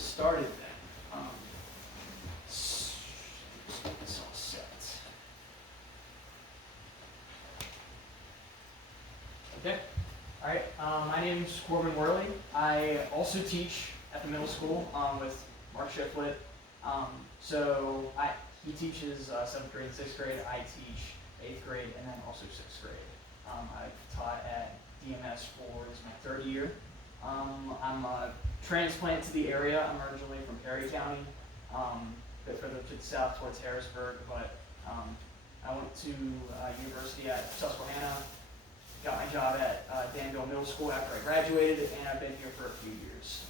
get started then. Let's get this all set. Okay. All right. My name is Corbin Worley. I also teach at the middle school with Mark Shiflett. He teaches 7th grade and 6th grade. I teach 8th grade and then also 6th grade. I've taught at DMS for this is my 3rd year. I'm a transplant to the area. I'm originally from Perry County, a bit further to the south towards Harrisburg, but I went to university at Susquehanna, got my job at Danville Middle School after I graduated, and I've been here for a few years.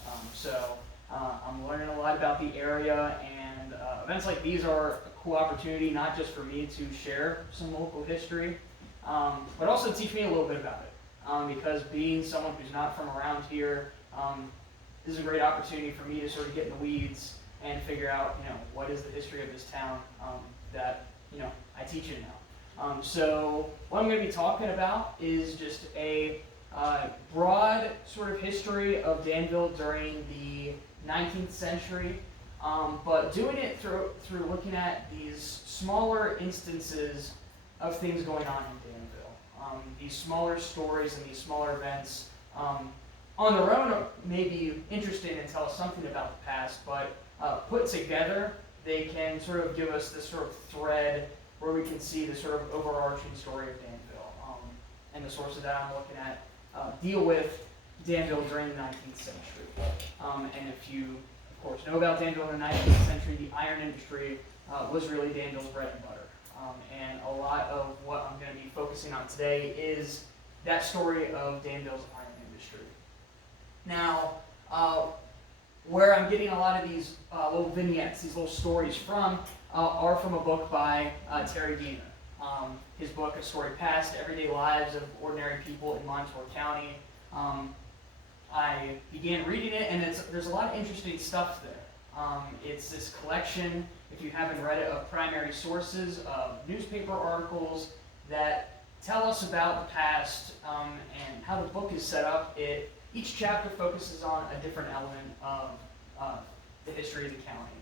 I'm learning a lot about the area, and events like these are a cool opportunity, not just for me to share some local history, but also teach me a little bit about it. Because being someone who's not from around here, this is a great opportunity for me to sort of get in the weeds and figure out, what is the history of this town that, I teach in now. So what I'm going to be talking about is just a broad sort of history of Danville during the 19th century, but doing it through looking at these smaller instances of things going on in Danville. These smaller stories and these smaller events on their own may be interesting and tell us something about the past, but put together, they can sort of give us this sort of thread where we can see the sort of overarching story of Danville. And the sources that I'm looking at deal with Danville during the 19th century. And if you, of course, know about Danville in the 19th century, the iron industry was really Danville's bread and butter. And a lot of what I'm going to be focusing on today is that story of Danville's iron industry. Now, where I'm getting a lot of these little vignettes, these little stories from, are from a book by Terry Diener. His book, A Story Past, Everyday Lives of Ordinary People in Montour County. I began reading it, and there's a lot of interesting stuff there. It's this collection, if you haven't read it, of primary sources, of newspaper articles that tell us about the past and how the book is set up. Each chapter focuses on a different element of the history of the county.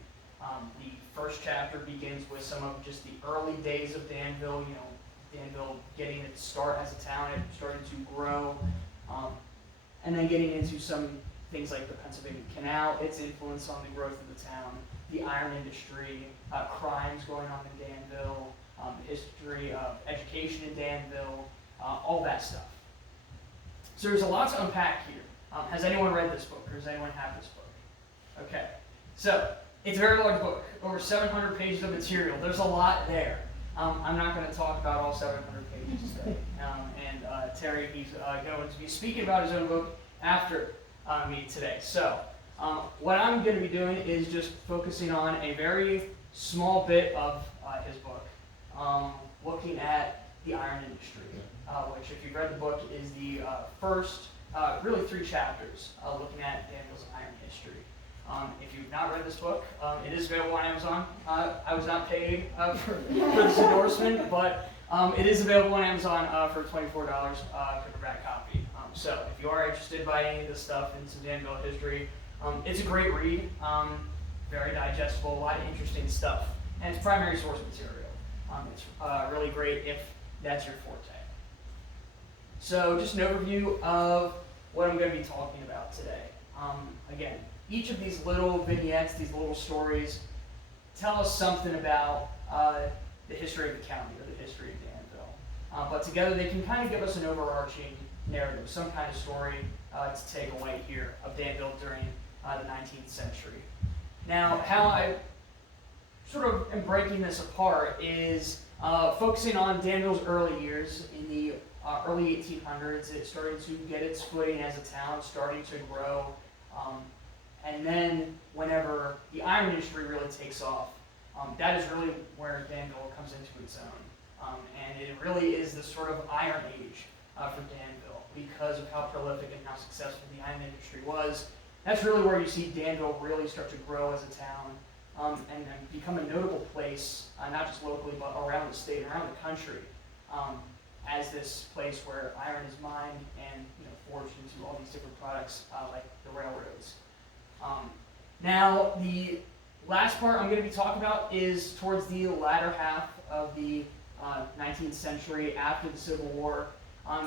The first chapter begins with some of just the early days of Danville, Danville getting its start as a town, it started to grow, and then getting into some things like the Pennsylvania Canal, its influence on the growth of the town, the iron industry, crimes going on in Danville, the history of education in Danville, all that stuff. So there's a lot to unpack here. Has anyone read this book, or does anyone have this book? Okay, so it's a very large book, over 700 pages of material. There's a lot there. I'm not going to talk about all 700 pages today. Terry, he's going to be speaking about his own book after me today. So what I'm going to be doing is just focusing on a very small bit of his book, looking at the iron industry, which, if you've read the book, is the first, really 3 chapters, looking at Danville's iron history. If you've not read this book, it is available on Amazon. I was not paid for this endorsement, but it is available on Amazon for $24, paperback copy. So if you are interested by any of this stuff in some Danville history, it's a great read, very digestible, a lot of interesting stuff, and it's primary source material. It's really great if that's your forte. So just an overview of what I'm going to be talking about today. Again, each of these little vignettes, these little stories, tell us something about the history of the county or the history of Danville. But together they can kind of give us an overarching narrative, some kind of story to take away here of Danville during the 19th century. Now, how I sort of am breaking this apart is focusing on Danville's early years. In the early 1800s, it started to get its footing as a town, starting to grow. And then whenever the iron industry really takes off, that is really where Danville comes into its own. And it really is this sort of iron age for Danville because of how prolific and how successful the iron industry was. That's really where you see Danville really start to grow as a town and then become a notable place, not just locally, but around the state, around the country, as this place where iron is mined and forged into all these different products like the railroads. Now, the last part I'm going to be talking about is towards the latter half of the 19th century, after the Civil War.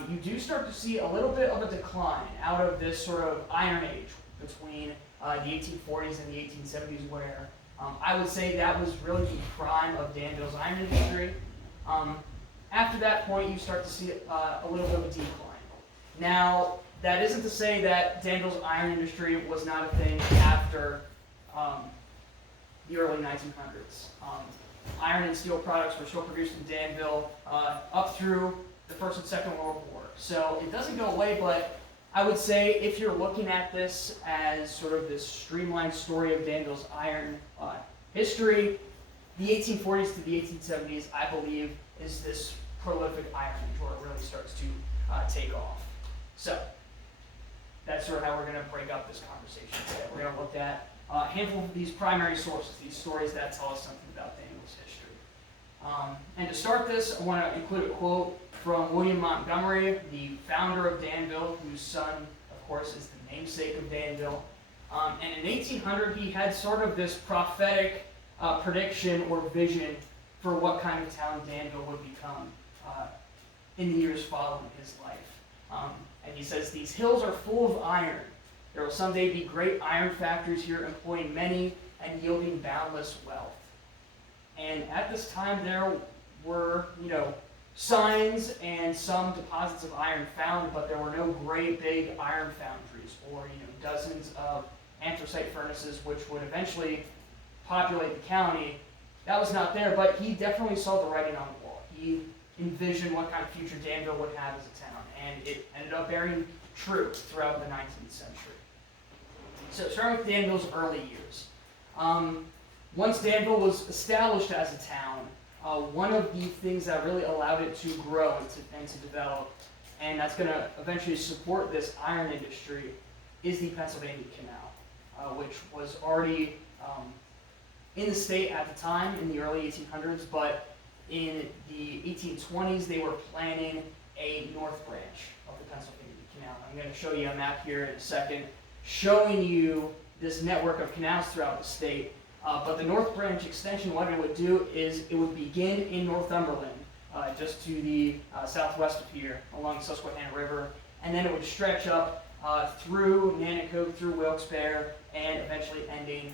You do start to see a little bit of a decline out of this sort of Iron Age between the 1840s and the 1870s, where I would say that was really the prime of Danville's iron industry. After that point, you start to see a little bit of a decline. Now, that isn't to say that Danville's iron industry was not a thing after the early 1900s. Iron and steel products were still produced in Danville up through the First and Second World War. So it doesn't go away, but I would say if you're looking at this as sort of this streamlined story of Danville's iron history, the 1840s to the 1870s, I believe, is this prolific iron age where it really starts to take off. So that's sort of how we're going to break up this conversation today. We're going to look at a handful of these primary sources, these stories that tell us something about Danville's history. And to start this, I want to include a quote from William Montgomery, the founder of Danville, whose son, of course, is the namesake of Danville. And in 1800, he had sort of this prophetic prediction or vision for what kind of town Danville would become in the years following his life. And he says, "These hills are full of iron. There will someday be great iron factories here, employing many and yielding boundless wealth." And at this time, there were, signs and some deposits of iron found, but there were no great big iron foundries or, dozens of anthracite furnaces which would eventually populate the county. That was not there, but he definitely saw the writing on the wall. He envisioned what kind of future Danville would have as a town, and it ended up bearing true throughout the 19th century. So starting with Danville's early years. Once Danville was established as a town, one of the things that really allowed it to grow and to develop, and that's going to eventually support this iron industry, is the Pennsylvania Canal, which was already in the state at the time in the early 1800s, but in the 1820s they were planning a north branch of the Pennsylvania Canal. I'm going to show you a map here in a second showing you this network of canals throughout the state. But the North Branch extension, what it would do is it would begin in Northumberland, just to the southwest of here, along the Susquehanna River, and then it would stretch up through Nanticoke, through Wilkes-Barre, and eventually ending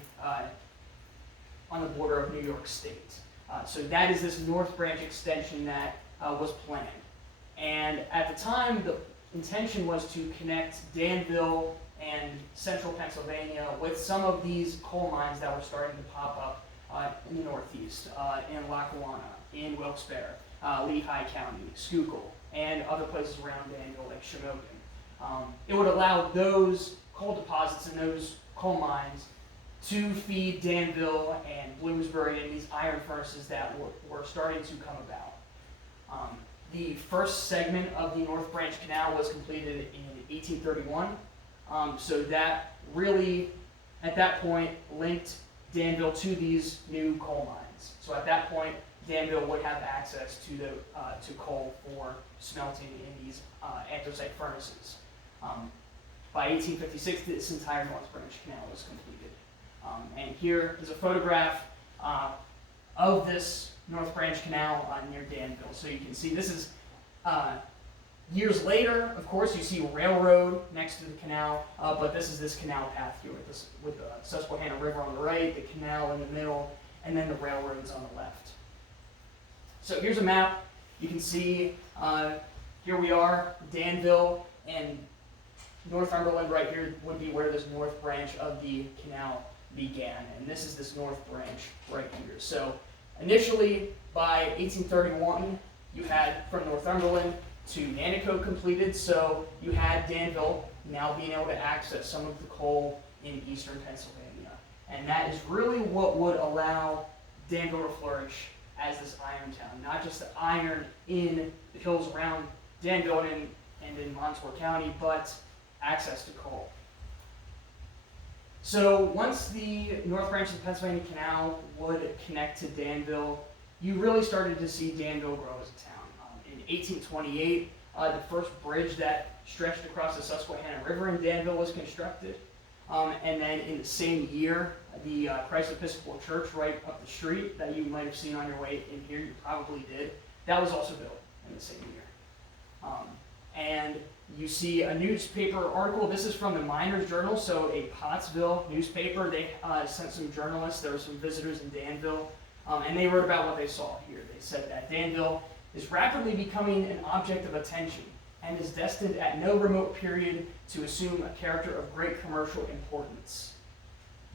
on the border of New York State. So that is this North Branch extension that was planned. And at the time, the intention was to connect Danville and central Pennsylvania with some of these coal mines that were starting to pop up in the Northeast, in Lackawanna, in Wilkes-Barre, Lehigh County, Schuylkill, and other places around Danville like Shamokin. It would allow those coal deposits and those coal mines to feed Danville and Bloomsbury and these iron furnaces that were starting to come about. The first segment of the North Branch Canal was completed in 1831. So that really, at that point, linked Danville to these new coal mines. So at that point, Danville would have access to coal for smelting in these anthracite furnaces. By 1856, this entire North Branch Canal was completed. And here is a photograph of this North Branch Canal near Danville. So you can see this is years later. Of course, you see a railroad next to the canal, but this is this canal path here with the Susquehanna River on the right, the canal in the middle, and then the railroads on the left. So here's a map. You can see here we are, Danville, and Northumberland right here would be where this north branch of the canal began, and this is this north branch right here. So initially, by 1831, you had from Northumberland to Nanticoke completed, so you had Danville now being able to access some of the coal in eastern Pennsylvania. And that is really what would allow Danville to flourish as this iron town. Not just the iron in the hills around Danville and in Montour County, but access to coal. So once the North Branch of the Pennsylvania Canal would connect to Danville, you really started to see Danville grow as a town. In 1828, the first bridge that stretched across the Susquehanna River in Danville was constructed. And then in the same year, the Christ Episcopal Church right up the street that you might have seen on your way in here, you probably did, that was also built in the same year. And you see a newspaper article. This is from the Miners Journal, so a Pottsville newspaper. They sent some journalists. There were some visitors in Danville, and they wrote about what they saw here. They said that Danville is rapidly becoming an object of attention and is destined at no remote period to assume a character of great commercial importance.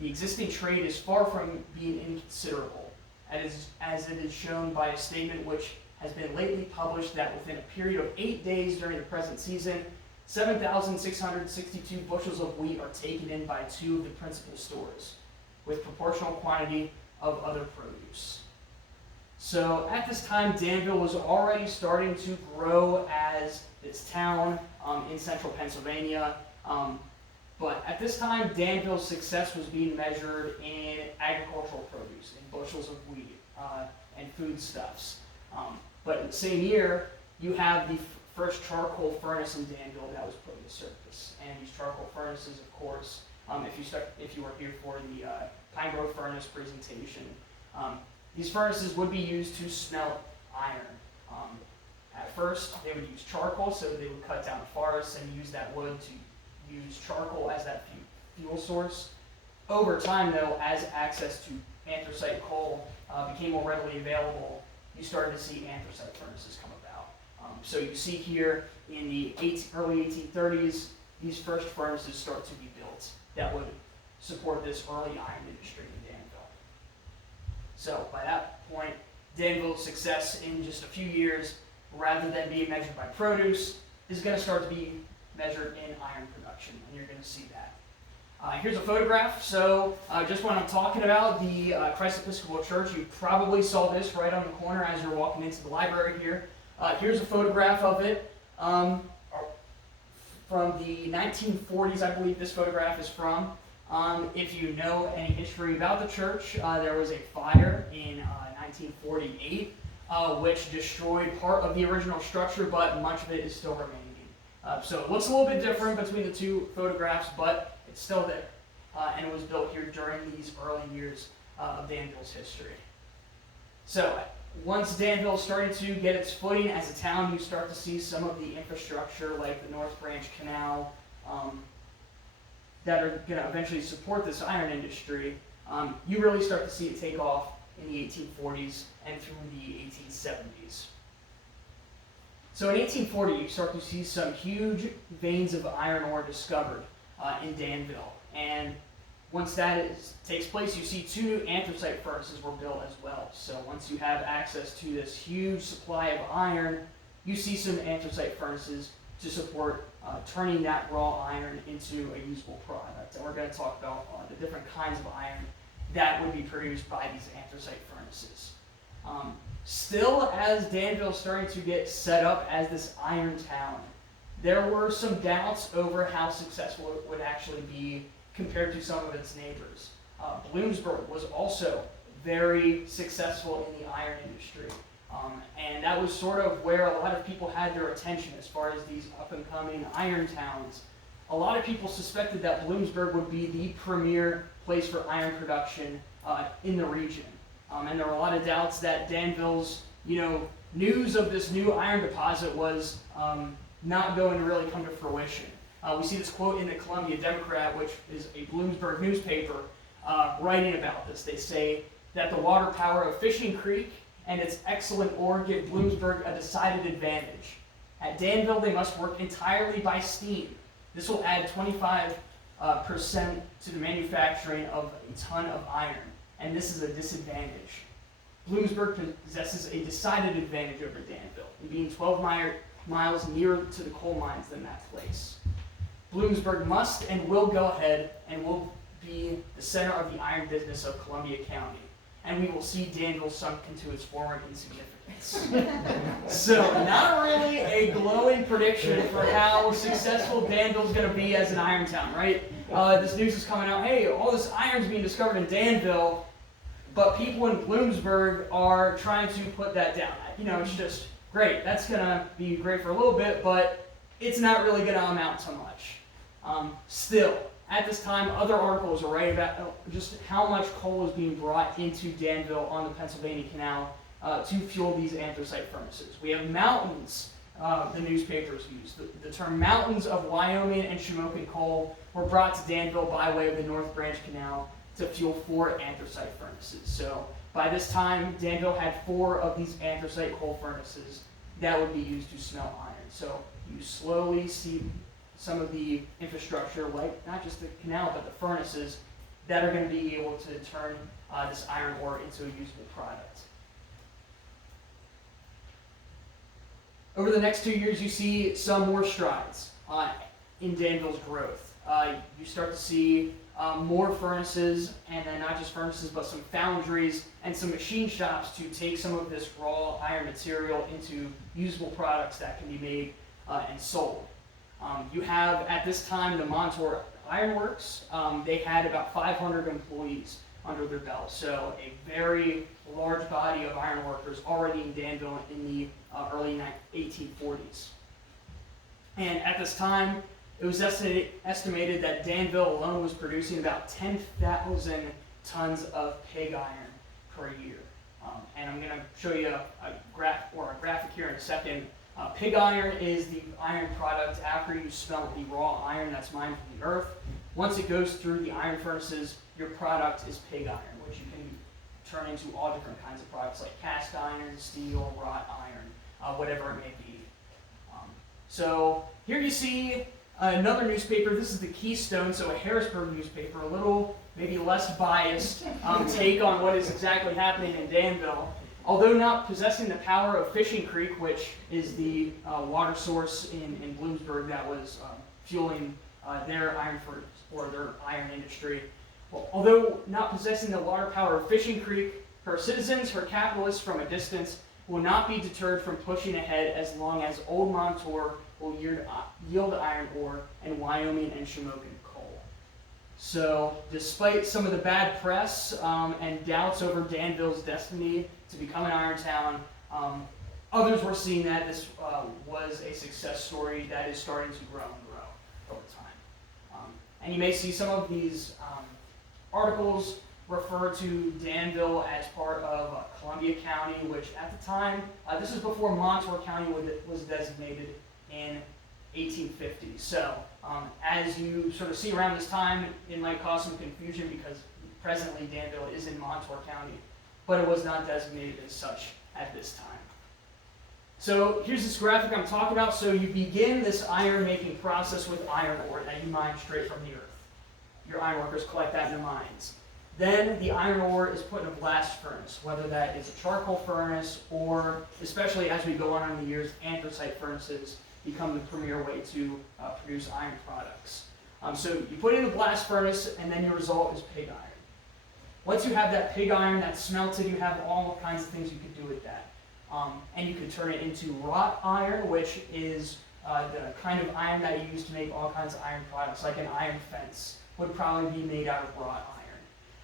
The existing trade is far from being inconsiderable, as it is shown by a statement which has been lately published that within a period of 8 days during the present season, 7,662 bushels of wheat are taken in by 2 of the principal stores, with proportional quantity of other produce. So at this time, Danville was already starting to grow as this town in central Pennsylvania. But at this time, Danville's success was being measured in agricultural produce, in bushels of wheat and foodstuffs. But in the same year, you have the first charcoal furnace in Danville that was put into service. And these charcoal furnaces, of course, if you were here for the Pine Grove furnace presentation, these furnaces would be used to smelt iron. At first, they would use charcoal, so they would cut down forests and use that wood to use charcoal as that fuel source. Over time, though, as access to anthracite coal became more readily available, you started to see anthracite furnaces come about. So you see here in the early 1830s, these first furnaces start to be built that would support this early iron industry in Danville. So by that point, Danville's success in just a few years, rather than being measured by produce, is going to start to be measured in iron production, and you're going to see that. Here's a photograph. So just when I'm talking about the Christ Episcopal Church, you probably saw this right on the corner as you're walking into the library here. Here's a photograph of it from the 1940s, I believe this photograph is from. If you know any history about the church, there was a fire in 1948 which destroyed part of the original structure, but much of it is still remaining. So it looks a little bit different between the two photographs, but it's still there, and it was built here during these early years of Danville's history. So once Danville started to get its footing as a town, you start to see some of the infrastructure like the North Branch Canal that are going to eventually support this iron industry. You really start to see it take off in the 1840s and through the 1870s. So in 1840, you start to see some huge veins of iron ore discovered in Danville. And once that takes place, you see 2 new anthracite furnaces were built as well. So once you have access to this huge supply of iron, you see some anthracite furnaces to support turning that raw iron into a usable product. And we're going to talk about the different kinds of iron that would be produced by these anthracite furnaces. Still, as Danville is starting to get set up as this iron town, there were some doubts over how successful it would actually be compared to some of its neighbors. Bloomsburg was also very successful in the iron industry. And that was sort of where a lot of people had their attention as far as these up-and-coming iron towns. A lot of people suspected that Bloomsburg would be the premier place for iron production in the region. And there were a lot of doubts that Danville's, news of this new iron deposit was not going to really come to fruition. We see this quote in the Columbia Democrat, which is a Bloomsburg newspaper, writing about this. They say that the water power of Fishing Creek and its excellent ore give Bloomsburg a decided advantage. At Danville, they must work entirely by steam. This will add 25% to the manufacturing of a ton of iron, and this is a disadvantage. Bloomsburg possesses a decided advantage over Danville, in being 12 miles nearer to the coal mines than that place. Bloomsburg must and will go ahead and will be the center of the iron business of Columbia County, and we will see Danville sunk into its former insignificance. So, not really a glowing prediction for how successful Danville's going to be as an iron town, right? This news is coming out, hey, all this iron's being discovered in Danville, but people in Bloomsburg are trying to put that down. It's just great. That's going to be great for a little bit, but it's not really going to amount to much. Still, at this time, other articles are writing about just how much coal is being brought into Danville on the Pennsylvania Canal to fuel these anthracite furnaces. We have mountains, the newspapers use. The term mountains of Wyoming and Shamokin coal were brought to Danville by way of the North Branch Canal to fuel 4 anthracite furnaces. So by this time, Danville had 4 of these anthracite coal furnaces that would be used to smelt iron. So you slowly see some of the infrastructure, like not just the canal, but the furnaces that are going to be able to turn this iron ore into a usable product. Over the next 2 years, you see some more strides in Danville's growth. You start to see more furnaces, and then not just furnaces, but some foundries and some machine shops to take some of this raw iron material into usable products that can be made and sold. You have, at this time, the Montour Ironworks. They had about 500 employees under their belt, so a very large body of iron workers already in Danville in the early 1840s. And at this time, it was estimated that Danville alone was producing about 10,000 tons of pig iron per year. And I'm going to show you a graphic here in a second. Pig iron is the iron product after you smelt the raw iron that's mined from the earth. Once it goes through the iron furnaces, your product is pig iron, which you can turn into all different kinds of products like cast iron, steel, wrought iron, whatever it may be. So here you see another newspaper. This is the Keystone, so a Harrisburg newspaper, a little maybe less biased take on what is exactly happening in Danville. Although not possessing the power of Fishing Creek, which is the water source in Bloomsburg that was fueling their iron or their iron industry. Well, although not possessing the water power of Fishing Creek, her citizens, her capitalists from a distance, will not be deterred from pushing ahead as long as Old Montour will yield iron ore and Wyoming and Shamokin coal. So, despite some of the bad press and doubts over Danville's destiny to become an iron town, others were seeing that this was a success story that is starting to grow and grow over time. And you may see some of these articles refer to Danville as part of Columbia County, which at the time, this is before Montour County was designated in 1850. So as you sort of see around this time, it might cause some confusion because presently Danville is in Montour County, but it was not designated as such at this time. So here's this graphic I'm talking about. So you begin this iron making process with iron ore that you mine straight from the earth. Your iron workers collect that in the mines. Then the iron ore is put in a blast furnace, whether that is a charcoal furnace or, especially as we go on in the years, anthracite furnaces become the premier way to produce iron products. So you put it in a blast furnace, and then your result is pig iron. Once you have that pig iron that's smelted, you have all kinds of things you could do with that. And you can turn it into wrought iron, which is the kind of iron that you use to make all kinds of iron products, like an iron fence would probably be made out of wrought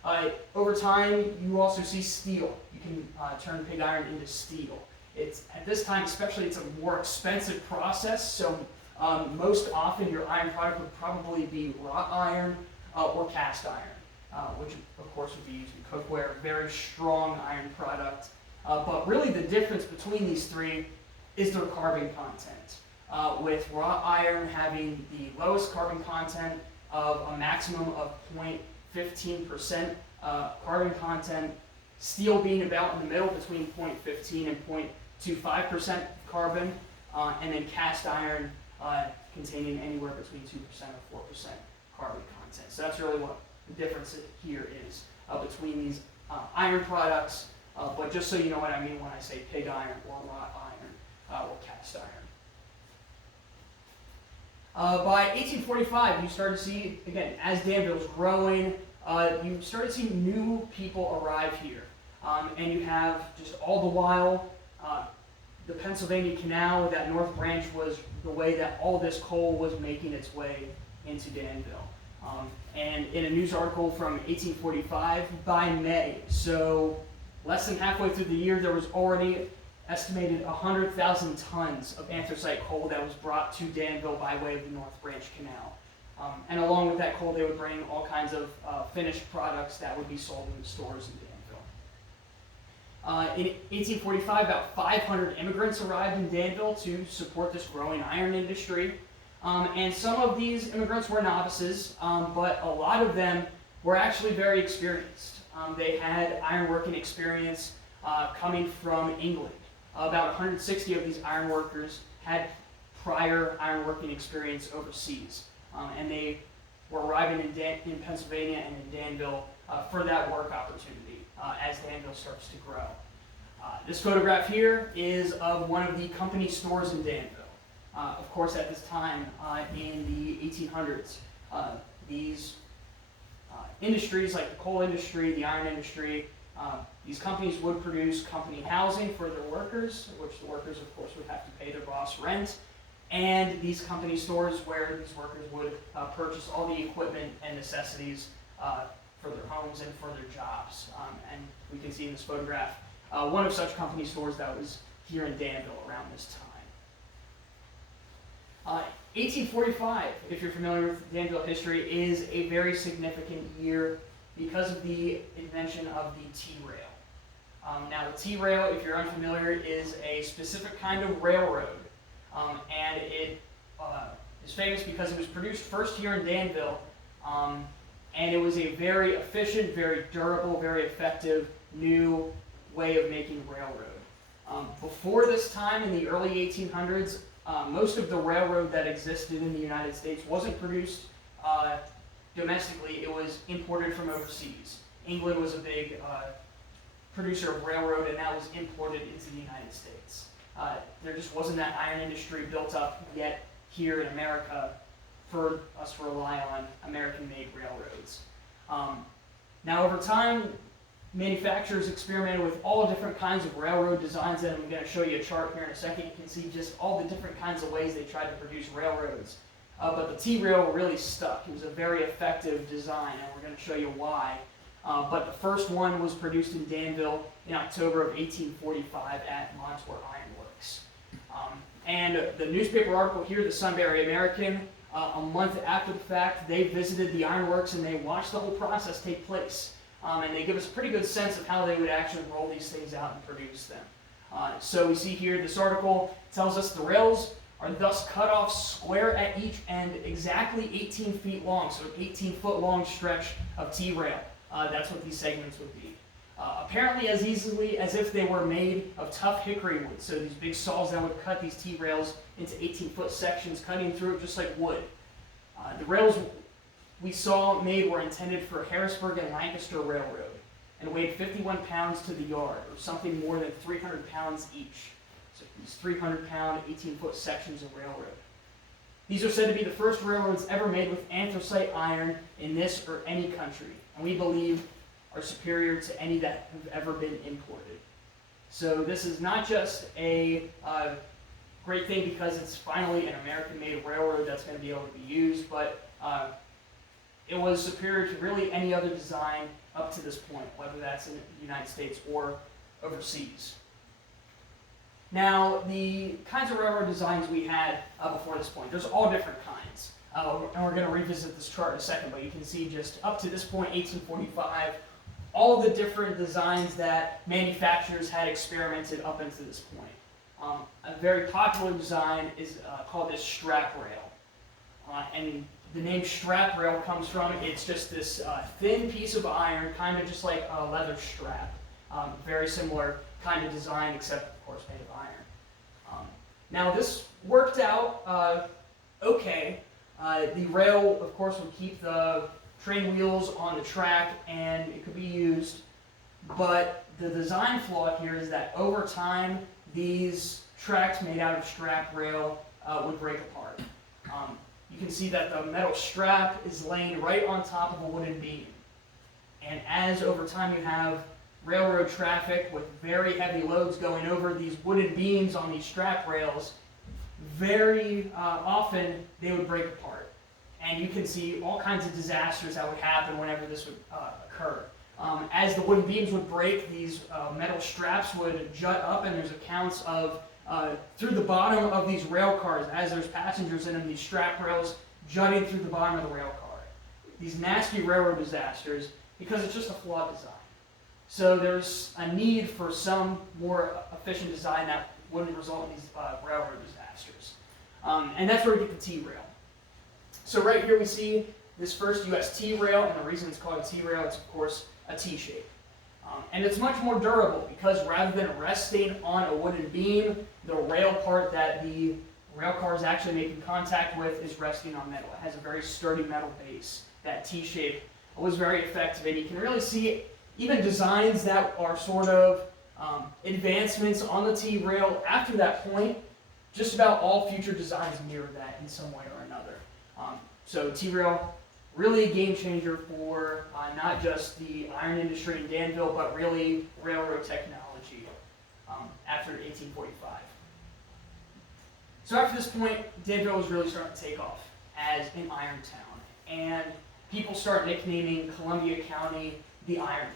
iron. Over time, you also see steel. You can turn pig iron into steel. At this time, especially, it's a more expensive process, so most often your iron product would probably be wrought iron or cast iron, which of course would be used in cookware, very strong iron product. But really the difference between these three is their carbon content, with wrought iron having the lowest carbon content of a maximum of 0.15% carbon content, steel being about in the middle between 0.15 and 0.25% carbon, and then cast iron containing anywhere between 2% or 4% carbon content. So that's really what the difference here is between these iron products, but just so you know what I mean when I say pig iron or wrought iron or cast iron. By 1845, you start to see, again, as Danville's growing, you start to see new people arrive here. And you have just all the while, the Pennsylvania Canal, that North Branch was the way that all this coal was making its way into Danville. And in a news article from 1845, by May, so less than halfway through the year, there was already estimated 100,000 tons of anthracite coal that was brought to Danville by way of the North Branch Canal. And along with that coal, they would bring all kinds of finished products that would be sold in the stores in Danville. In 1845, about 500 immigrants arrived in Danville to support this growing iron industry. And some of these immigrants were novices, but a lot of them were actually very experienced. They had ironworking experience coming from England. About 160 of these ironworkers had prior ironworking experience overseas. And they were arriving in Pennsylvania and in Danville for that work opportunity as Danville starts to grow. This photograph here is of one of the company stores in Danville. Of course, at this time in the 1800s, these industries like the coal industry, the iron industry, these companies would produce company housing for their workers, which the workers, of course, would have to pay their boss rent, and these company stores where these workers would purchase all the equipment and necessities for their homes and for their jobs. And we can see in this photograph one of such company stores that was here in Danville around this time. 1845, if you're familiar with Danville history, is a very significant year because of the invention of the T-rail. Now, the T-rail, if you're unfamiliar, is a specific kind of railroad, and it is famous because it was produced first here in Danville, and it was a very efficient, very durable, very effective new way of making railroad. Before this time, in the early 1800s, most of the railroad that existed in the United States wasn't produced domestically, it was imported from overseas. England was a big producer of railroad, and that was imported into the United States. There just wasn't that iron industry built up yet here in America for us to rely on American-made railroads. Now, over time, manufacturers experimented with all different kinds of railroad designs, and I'm going to show you a chart here in a second. You can see just all the different kinds of ways they tried to produce railroads. But the T-rail really stuck. It was a very effective design, and we're going to show you why. But the first one was produced in Danville in October of 1845 at Montour Iron Works. And the newspaper article here, the Sunbury American, a month after the fact, they visited the ironworks and they watched the whole process take place. And they give us a pretty good sense of how they would actually roll these things out and produce them. So we see here, this article tells us the rails are thus cut off square at each end, exactly 18 feet long, so an 18-foot long stretch of T-rail. That's what these segments would be. Apparently as easily as if they were made of tough hickory wood, so these big saws that would cut these T-rails into 18-foot sections, cutting through it just like wood. The rails we saw made were intended for Harrisburg and Lancaster Railroad and weighed 51 pounds to the yard, or something more than 300 pounds each. So these 300-pound, 18-foot sections of railroad. These are said to be the first railroads ever made with anthracite iron in this or any country, and we believe are superior to any that have ever been imported. So this is not just a great thing because it's finally an American-made railroad that's going to be able to be used, but it was superior to really any other design up to this point, whether that's in the United States or overseas. Now, the kinds of railroad designs we had before this point, there's all different kinds. And we're going to revisit this chart in a second, but you can see just up to this point, 1845, all the different designs that manufacturers had experimented up until this point. A very popular design is called this strap rail. And the name strap rail comes from, it's just this thin piece of iron, kind of just like a leather strap. Very similar kind of design, except of course made of iron. Now this worked out okay. The rail, of course, would keep the train wheels on the track and it could be used, but the design flaw here is that over time these tracks made out of strap rail would break apart. You can see that the metal strap is laying right on top of a wooden beam. And as over time you have railroad traffic with very heavy loads going over these wooden beams on these strap rails, very often they would break apart. And you can see all kinds of disasters that would happen whenever this would occur. As the wooden beams would break, these metal straps would jut up, and there's accounts of through the bottom of these rail cars, as there's passengers in them, these strap rails jutting through the bottom of the rail car. These nasty railroad disasters because it's just a flawed design. So there's a need for some more efficient design that wouldn't result in these railroad disasters. And that's where we get the T-rail. So right here we see this first US T-rail, and the reason it's called a T-rail, it's of course a T-shape. And it's much more durable because rather than resting on a wooden beam, the rail part that the rail car is actually making contact with is resting on metal. It has a very sturdy metal base. That T-shape was very effective, and you can really see even designs that are sort of advancements on the T-rail. After that point, just about all future designs mirror that in some way or another. So T-rail, really a game changer for not just the iron industry in Danville, but really railroad technology after 1845. So after this point, Danville was really starting to take off as an iron town, and people start nicknaming Columbia County the Iron County.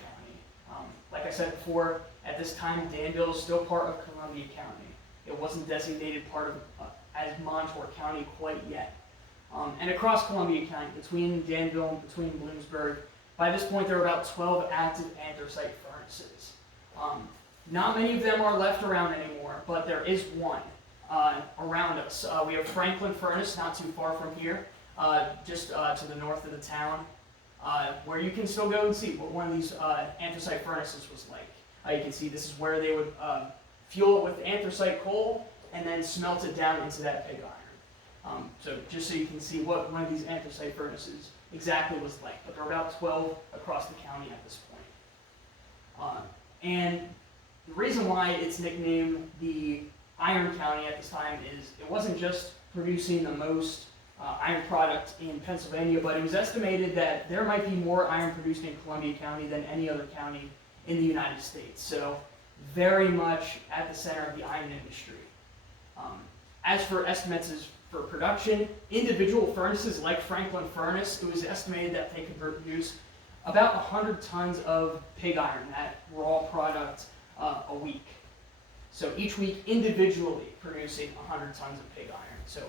Like I said before, at this time, Danville is still part of Columbia County. It wasn't designated part of as Montour County quite yet. And across Columbia County, between Danville and between Bloomsburg, by this point there are about 12 active anthracite furnaces. Not many of them are left around anymore, but there is one around us. We have Franklin Furnace, not too far from here, just to the north of the town, where you can still go and see what one of these anthracite furnaces was like. You can see this is where they would fuel it with anthracite coal and then smelt it down into that pig iron. So just so you can see what one of these anthracite furnaces exactly was like. But there are about 12 across the county at this point. And the reason why it's nicknamed the Iron County at this time is it wasn't just producing the most iron product in Pennsylvania, but it was estimated that there might be more iron produced in Columbia County than any other county in the United States. So very much at the center of the iron industry. As for estimates for production, individual furnaces like Franklin Furnace, it was estimated that they could produce about 100 tons of pig iron, that raw product, a week. So each week individually producing 100 tons of pig iron. So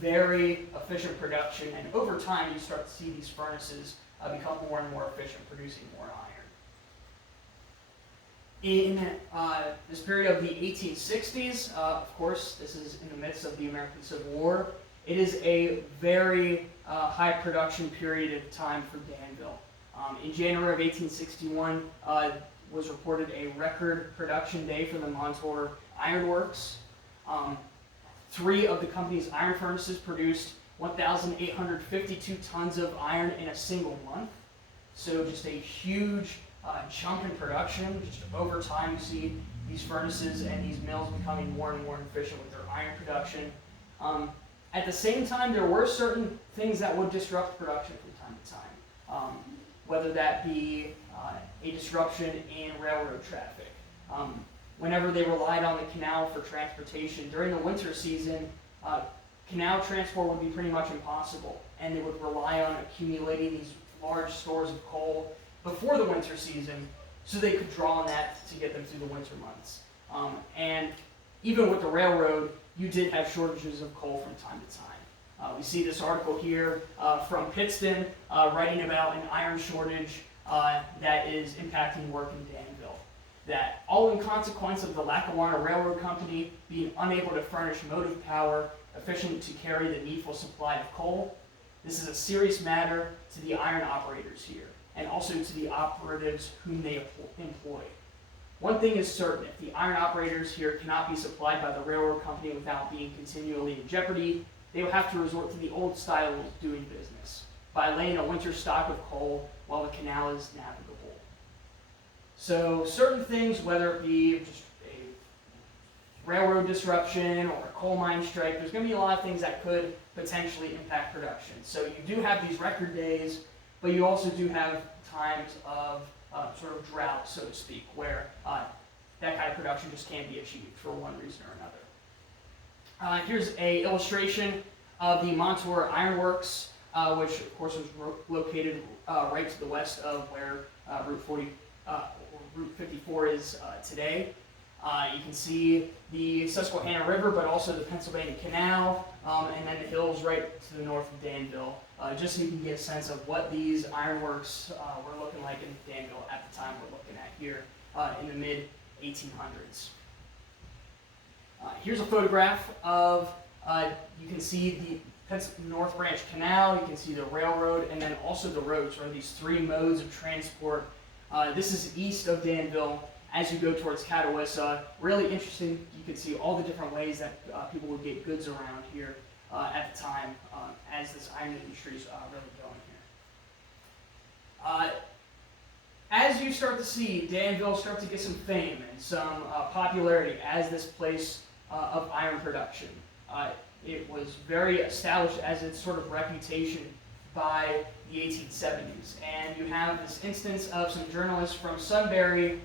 very efficient production, and over time you start to see these furnaces become more and more efficient, producing more iron. In this period of the 1860s, of course, this is in the midst of the American Civil War, it is a very high production period of time for Danville. In January of 1861 was reported a record production day for the Montour Iron Works. 3 of the company's iron furnaces produced 1,852 tons of iron in a single month. So just a huge jump in production. Just over time, you see these furnaces and these mills becoming more and more efficient with their iron production. At the same time, there were certain things that would disrupt production from time to time, whether that be a disruption in railroad traffic. Whenever they relied on the canal for transportation, during the winter season, canal transport would be pretty much impossible, and they would rely on accumulating these large stores of coal before the winter season so they could draw on that to get them through the winter months. And even with the railroad, you did have shortages of coal from time to time. We see this article here from Pittston writing about an iron shortage that is impacting work in Danville. That all in consequence of the Lackawanna Railroad Company being unable to furnish motive power efficient to carry the needful supply of coal. This is a serious matter to the iron operators here, and also to the operatives whom they employ. One thing is certain, if the iron operators here cannot be supplied by the railroad company without being continually in jeopardy, they will have to resort to the old style of doing business, by laying a winter stock of coal while the canal is navigable. So certain things, whether it be just a railroad disruption or a coal mine strike, there's going to be a lot of things that could potentially impact production. So you do have these record days, but you also do have times of sort of drought, so to speak, where that kind of production just can't be achieved for one reason or another. Here's an illustration of the Montour Iron Works, which of course was located right to the west of where Route 54 is today. You can see the Susquehanna River, but also the Pennsylvania Canal, and then the hills right to the north of Danville, just so you can get a sense of what these ironworks were looking like in Danville at the time we're looking at here in the mid-1800s. Here's a photograph of, you can see the North Branch Canal, you can see the railroad, and then also the roads, or these three modes of transport. This is east of Danville. As you go towards Catawissa, really interesting. You can see all the different ways that people would get goods around here at the time as this iron industry is really going here. As you start to see Danville start to get some fame and some popularity as this place of iron production, it was very established as its sort of reputation by the 1870s. And you have this instance of some journalists from Sunbury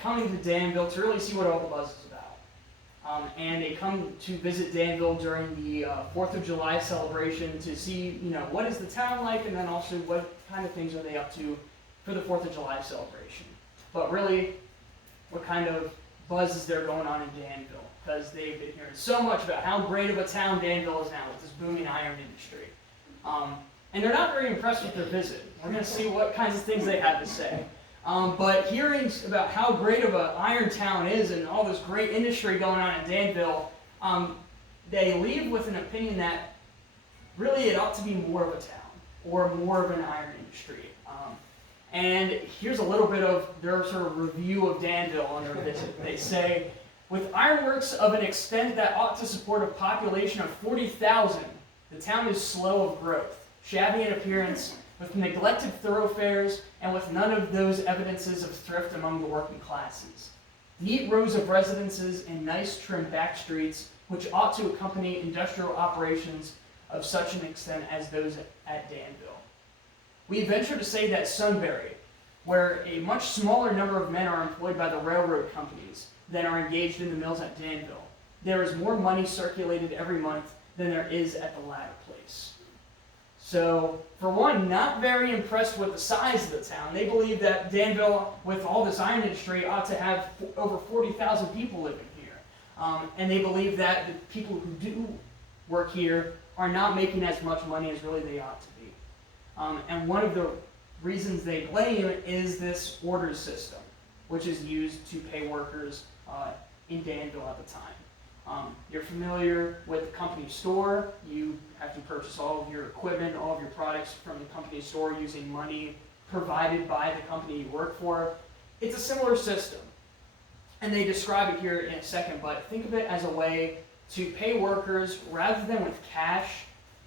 coming to Danville to really see what all the buzz is about. And they come to visit Danville during the 4th of July celebration to see, what is the town like, and then also what kind of things are they up to for the 4th of July celebration. But really, what kind of buzz is there going on in Danville? Because they've been hearing so much about how great of a town Danville is now with this booming iron industry. And they're not very impressed with their visit. We're going to see what kinds of things they have to say. But hearing about how great of an iron town is and all this great industry going on in Danville, they leave with an opinion that really it ought to be more of a town or more of an iron industry. And here's a little bit of their sort of review of Danville on their visit. They say, with ironworks of an extent that ought to support a population of 40,000, the town is slow of growth, shabby in appearance, with neglected thoroughfares, and with none of those evidences of thrift among the working classes. Neat rows of residences and nice trim back streets, which ought to accompany industrial operations of such an extent as those at Danville. We venture to say that Sunbury, where a much smaller number of men are employed by the railroad companies than are engaged in the mills at Danville, there is more money circulated every month than there is at the latter place. So, for one, not very impressed with the size of the town. They believe that Danville, with all this iron industry, ought to have over 40,000 people living here. And they believe that the people who do work here are not making as much money as really they ought to be. And one of the reasons they blame is this order system, which is used to pay workers in Danville at the time. You're familiar with the company store. You have to purchase all of your equipment, all of your products from the company store using money provided by the company you work for. It's a similar system. And they describe it here in a second, but think of it as a way to pay workers rather than with cash,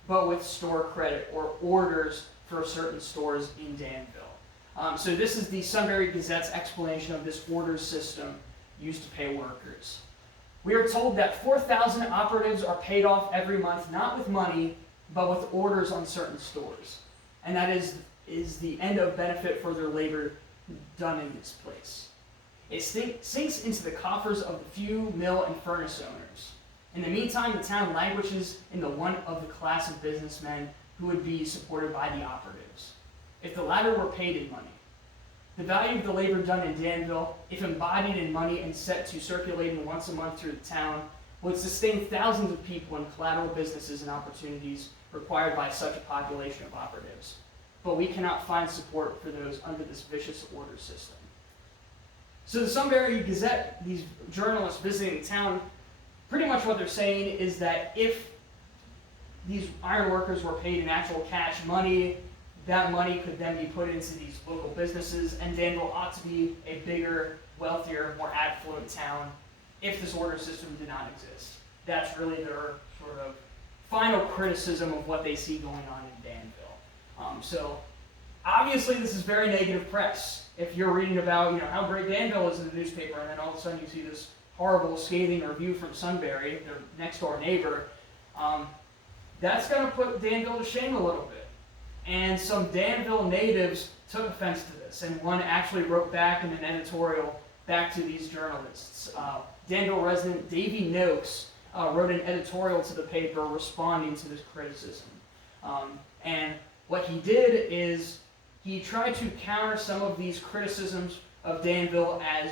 but with store credit or orders for certain stores in Danville. So this is the Sunbury Gazette's explanation of this order system used to pay workers. We are told that 4,000 operatives are paid off every month, not with money, but with orders on certain stores. And that is the end of benefit for their labor done in this place. It sinks into the coffers of the few mill and furnace owners. In the meantime, the town languishes in the want of the class of businessmen who would be supported by the operatives, if the latter were paid in money. The value of the labor done in Danville, if embodied in money and set to circulating once a month through the town, would sustain thousands of people in collateral businesses and opportunities required by such a population of operatives. But we cannot find support for those under this vicious order system. So the Sunbury Gazette, these journalists visiting the town, pretty much what they're saying is that if these iron workers were paid in actual cash money, that money could then be put into these local businesses, and Danville ought to be a bigger, wealthier, more affluent town if this order system did not exist. That's really their sort of final criticism of what they see going on in Danville. So obviously this is very negative press. If you're reading about how great Danville is in the newspaper, and then all of a sudden you see this horrible, scathing review from Sunbury, their next door neighbor, that's going to put Danville to shame a little bit. And some Danville natives took offense to this, and one actually wrote back in an editorial back to these journalists. Danville resident Davy Noakes wrote an editorial to the paper responding to this criticism. And what he did is he tried to counter some of these criticisms of Danville as,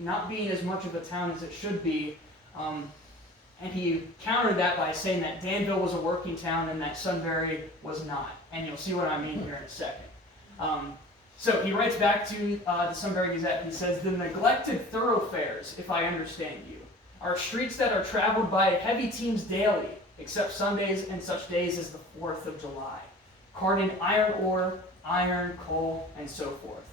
not being as much of a town as it should be. And he countered that by saying that Danville was a working town and that Sunbury was not. And you'll see what I mean here in a second. So he writes back to the Sunbury Gazette. He says, "The neglected thoroughfares, if I understand you, are streets that are traveled by heavy teams daily, except Sundays and such days as the 4th of July, carting iron ore, iron, coal, and so forth.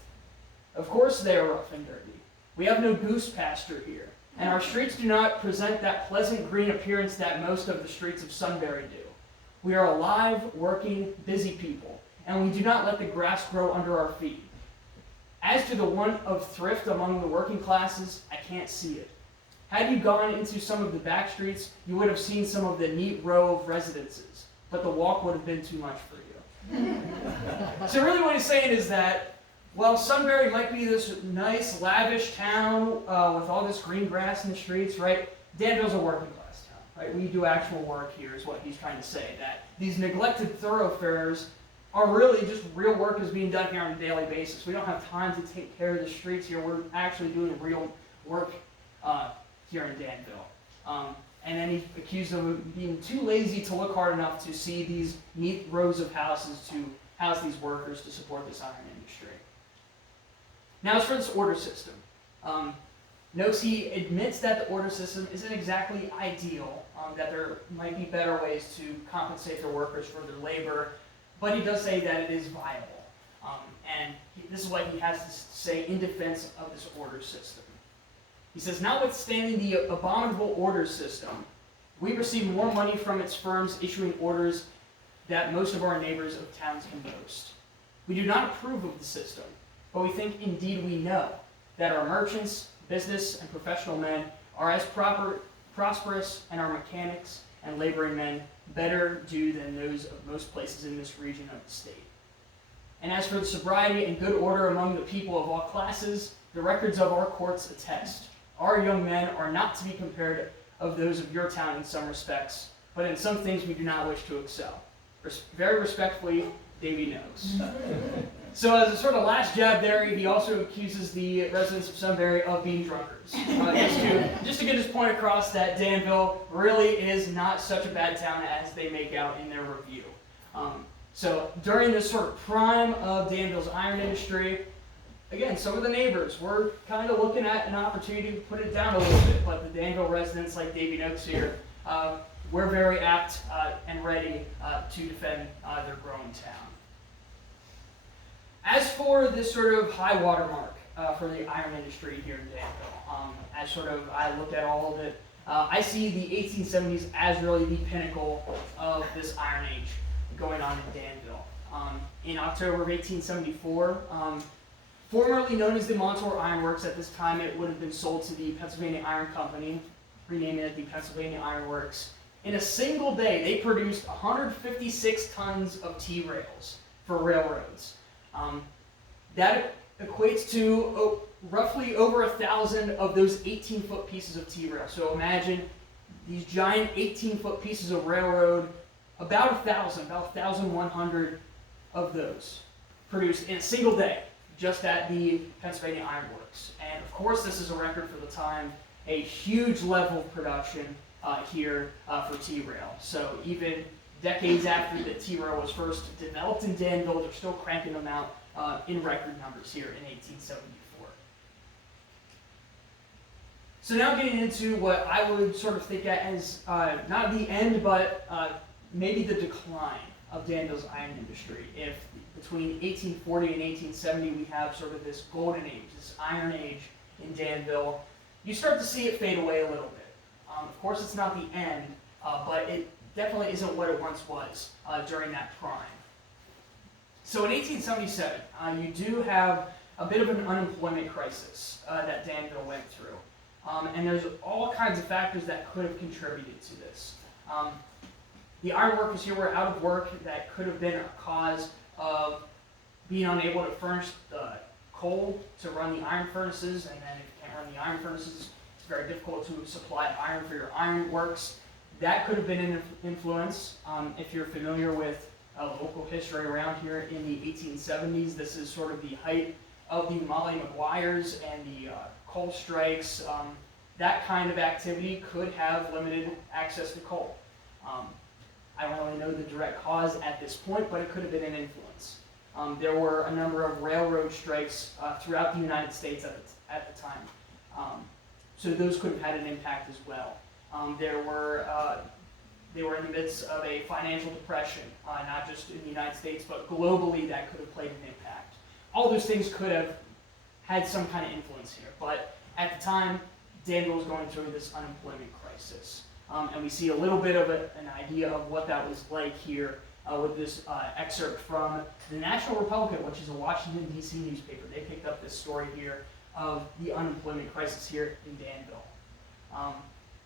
Of course they are rough and dirty. We have no goose pasture here, and our streets do not present that pleasant green appearance that most of the streets of Sunbury do. We are alive, working, busy people, and we do not let the grass grow under our feet. As to the want of thrift among the working classes, I can't see it. Had you gone into some of the back streets, you would have seen some of the neat row of residences, but the walk would have been too much for you." So really what he's saying is that while Sunbury might be this nice, lavish town with all this green grass in the streets, right, Danville's a working class town, right? We do actual work here is what he's trying to say, that these neglected thoroughfares are really just real work is being done here on a daily basis. We don't have time to take care of the streets here. We're actually doing real work here in Danville. And then he accused them of being too lazy to look hard enough to see these neat rows of houses to house these workers to support this iron industry. Now as for this order system, notes he admits that the order system isn't exactly ideal, that there might be better ways to compensate their workers for their labor, but he does say that it is viable. This is what he has to say in defense of this order system. He says, "Notwithstanding the abominable order system, we receive more money from its firms issuing orders that most of our neighbors of towns can boast. We do not approve of the system, but we think, indeed we know, that our merchants, business, and professional men are as prosperous, and our mechanics and laboring men better do than those of most places in this region of the state. And as for the sobriety and good order among the people of all classes, the records of our courts attest. Our young men are not to be compared of those of your town in some respects, but in some things we do not wish to excel. Very respectfully, Davy Noakes." So as a sort of last jab there, he also accuses the residents of Sunbury of being drunkards. Just to get his point across that Danville really is not such a bad town as they make out in their review. So during this sort of prime of Danville's iron industry, again, some of the neighbors were kind of looking at an opportunity to put it down a little bit, but the Danville residents like Davy Noakes here, we're very apt and ready to defend their growing town. As for this sort of high water mark for the iron industry here in Danville, as sort of I look at all of it, I see the 1870s as really the pinnacle of this iron age going on in Danville. In October of 1874, formerly known as the Montour Iron Works, at this time it would have been sold to the Pennsylvania Iron Company, renaming it the Pennsylvania Iron Works. In a single day, they produced 156 tons of T-rails for railroads. That equates to roughly over 1,000 of those 18-foot pieces of T-rail. So imagine these giant 18-foot pieces of railroad, about 1,100 of those produced in a single day, just at the Pennsylvania Iron Works. And of course, this is a record for the time, a huge level of production here for T-rail. So even decades after the T-rail was first developed in Danville, they're still cranking them out in record numbers here in 1874. So now getting into what I would sort of think as not the end, but maybe the decline of Danville's iron industry. If between 1840 and 1870 we have sort of this golden age, this iron age in Danville, you start to see it fade away a little bit. Of course, it's not the end, but it definitely isn't what it once was during that prime. So in 1877, you do have a bit of an unemployment crisis that Danville went through. And there's all kinds of factors that could have contributed to this. The iron workers here were out of work. That could have been a cause of being unable to furnish the coal to run the iron furnaces, and then if you can't run the iron furnaces, it's very difficult to supply iron for your iron works. That could have been an influence. If you're familiar with local history around here in the 1870s, this is sort of the height of the Molly Maguires and the coal strikes, that kind of activity could have limited access to coal. I don't really know the direct cause at this point, but it could have been an influence. There were a number of railroad strikes throughout the United States at the time. So those could have had an impact as well. They were in the midst of a financial depression, not just in the United States, but globally that could have played an impact. All those things could have had some kind of influence here, but at the time, Danville was going through this unemployment crisis. And we see a little bit of an idea of what that was like here with this excerpt from the National Republican, which is a Washington, D.C. newspaper. They picked up this story here of the unemployment crisis here in Danville.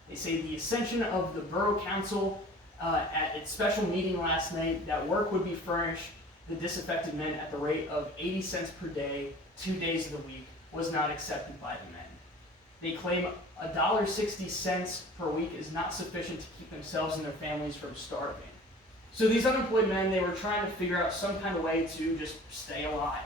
They say the ascension of the Borough Council at its special meeting last night that work would be furnished the disaffected men at the rate of 80 cents per day, 2 days of the week, was not accepted by the men. They claim $1.60 per week is not sufficient to keep themselves and their families from starving. So these unemployed men, they were trying to figure out some kind of way to just stay alive.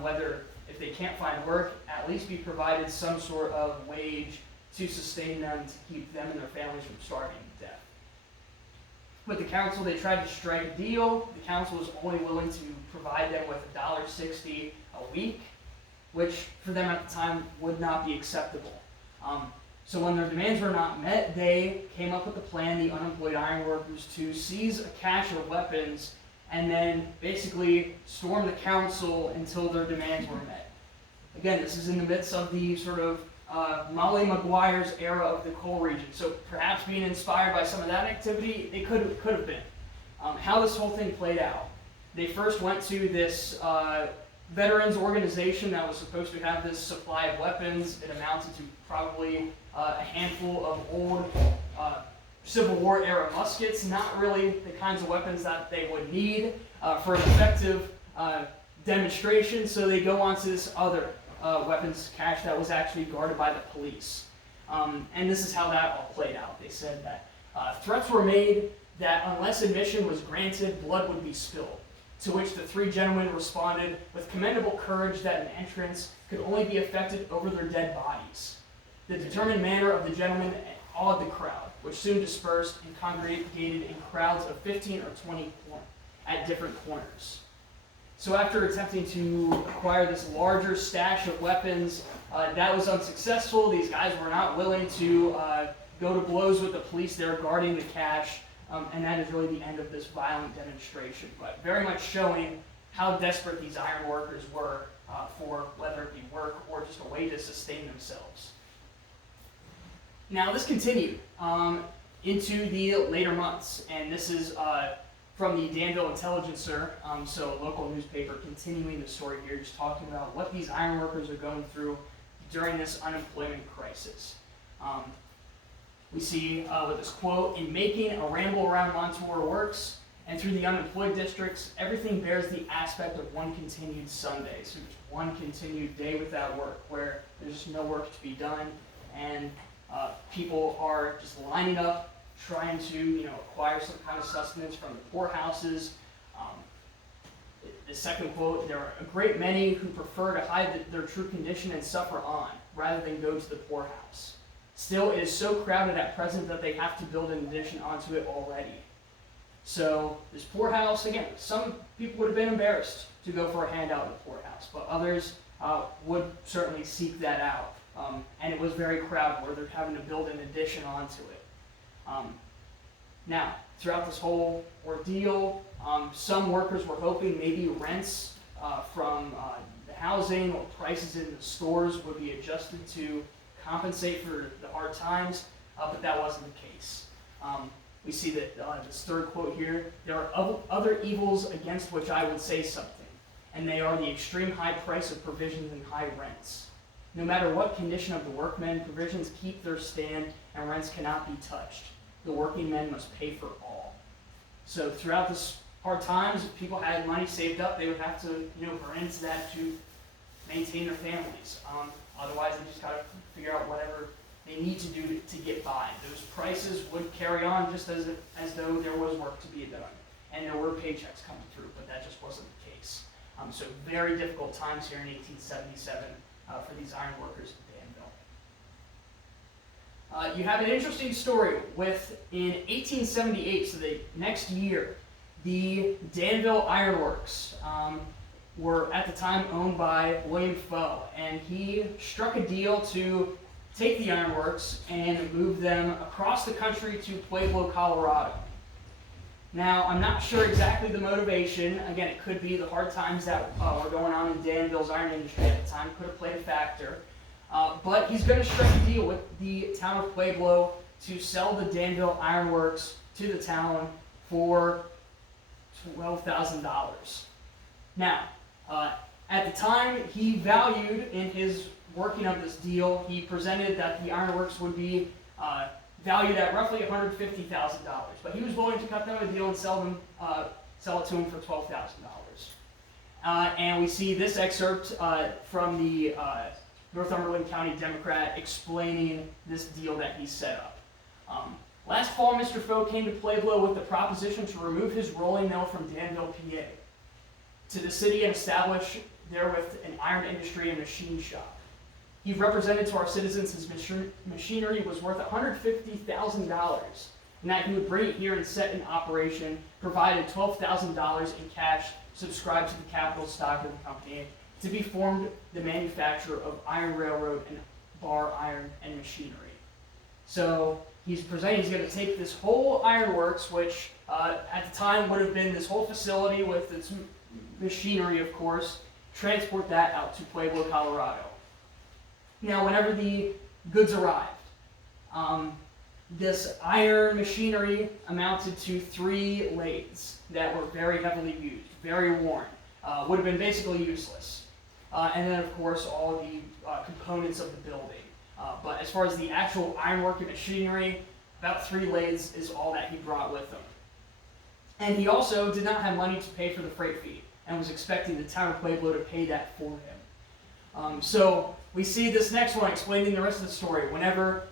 Whether if they can't find work, at least be provided some sort of wage to sustain them, to keep them and their families from starving to death. With the council, they tried to strike a deal. The council was only willing to provide them with $1.60 a week, which for them at the time would not be acceptable. So when their demands were not met, they came up with a plan, the unemployed ironworkers, to seize a cache of weapons and then basically storm the council until their demands were met. Again, this is in the midst of the sort of Molly Maguire's era of the coal region. So perhaps being inspired by some of that activity, it could have been. How this whole thing played out. They first went to this veterans organization that was supposed to have this supply of weapons. It amounted to probably a handful of old Civil War era muskets, not really the kinds of weapons that they would need for an effective demonstration. So they go on to this other weapons cache that was actually guarded by the police. And this is how that all played out. They said that threats were made that unless admission was granted, blood would be spilled. To which the three gentlemen responded with commendable courage that an entrance could only be effected over their dead bodies. The determined manner of the gentlemen awed the crowd, which soon dispersed and congregated in crowds of 15 or 20 at different corners. So after attempting to acquire this larger stash of weapons, that was unsuccessful. These guys were not willing to go to blows with the police. They were guarding the cache. And that is really the end of this violent demonstration, but very much showing how desperate these iron workers were for whether it be work or just a way to sustain themselves. Now this continued into the later months, and this is from the Danville Intelligencer, so a local newspaper, continuing the story here, just talking about what these iron workers are going through during this unemployment crisis. We see with this quote, "In making a ramble around Montour works, and through the unemployed districts, everything bears the aspect of one continued Sunday." So just one continued day without work, where there's just no work to be done, and people are just lining up, trying to acquire some kind of sustenance from the poorhouses. The second quote, "There are a great many who prefer to hide their true condition and suffer on, rather than go to the poorhouse. Still, it is so crowded at present that they have to build an addition onto it already." So this poorhouse, again, some people would have been embarrassed to go for a handout in the poorhouse, but others would certainly seek that out. And it was very crowded where they're having to build an addition onto it. Now, throughout this whole ordeal, some workers were hoping maybe rents from the housing or prices in the stores would be adjusted to compensate for the hard times, but that wasn't the case. We see that this third quote here, "There are other evils against which I would say something, and they are the extreme high price of provisions and high rents. No matter what condition of the workmen, provisions keep their stand and rents cannot be touched. The working men must pay for all." So throughout this hard times, if people had money saved up, they would have to burn into that to maintain their families. Otherwise, they just got to figure out whatever they need to do to get by. Those prices would carry on just as though there was work to be done, and there were paychecks coming through, but that just wasn't the case. So very difficult times here in 1877 for these iron workers in Danville. You have an interesting story in 1878, so the next year, the Danville Iron Works were at the time owned by William Foe, and he struck a deal to take the ironworks and move them across the country to Pueblo, Colorado. Now, I'm not sure exactly the motivation. Again, it could be the hard times that were going on in Danville's iron industry at the time, could have played a factor. But he's going to strike a deal with the town of Pueblo to sell the Danville Ironworks to the town for $12,000. Now, at the time, he valued in his working of this deal, he presented that the ironworks would be valued at roughly $150,000, but he was willing to cut them a deal and sell it to him for $12,000. And we see this excerpt from the Northumberland County Democrat explaining this deal that he set up. Last fall, Mr. Foe came to Pueblo with the proposition to remove his rolling mill from Danville, PA, to the city and establish therewith an iron industry and machine shop. He represented to our citizens his machinery was worth $150,000, and that he would bring it here and set in operation, provided $12,000 in cash subscribed to the capital stock of the company, to be formed the manufacturer of iron railroad and bar iron and machinery. So he's going to take this whole ironworks, which at the time would have been this whole facility with its machinery, of course, transport that out to Pueblo, Colorado. Now, whenever the goods arrived, this iron machinery amounted to 3 lathes that were very heavily used, very worn, would have been basically useless. And then, of course, all the components of the building. But as far as the actual ironworking machinery, about 3 lathes is all that he brought with him. And he also did not have money to pay for the freight fee, and was expecting the town of Pueblo to pay that for him. So we see this next one explaining the rest of the story. Whenever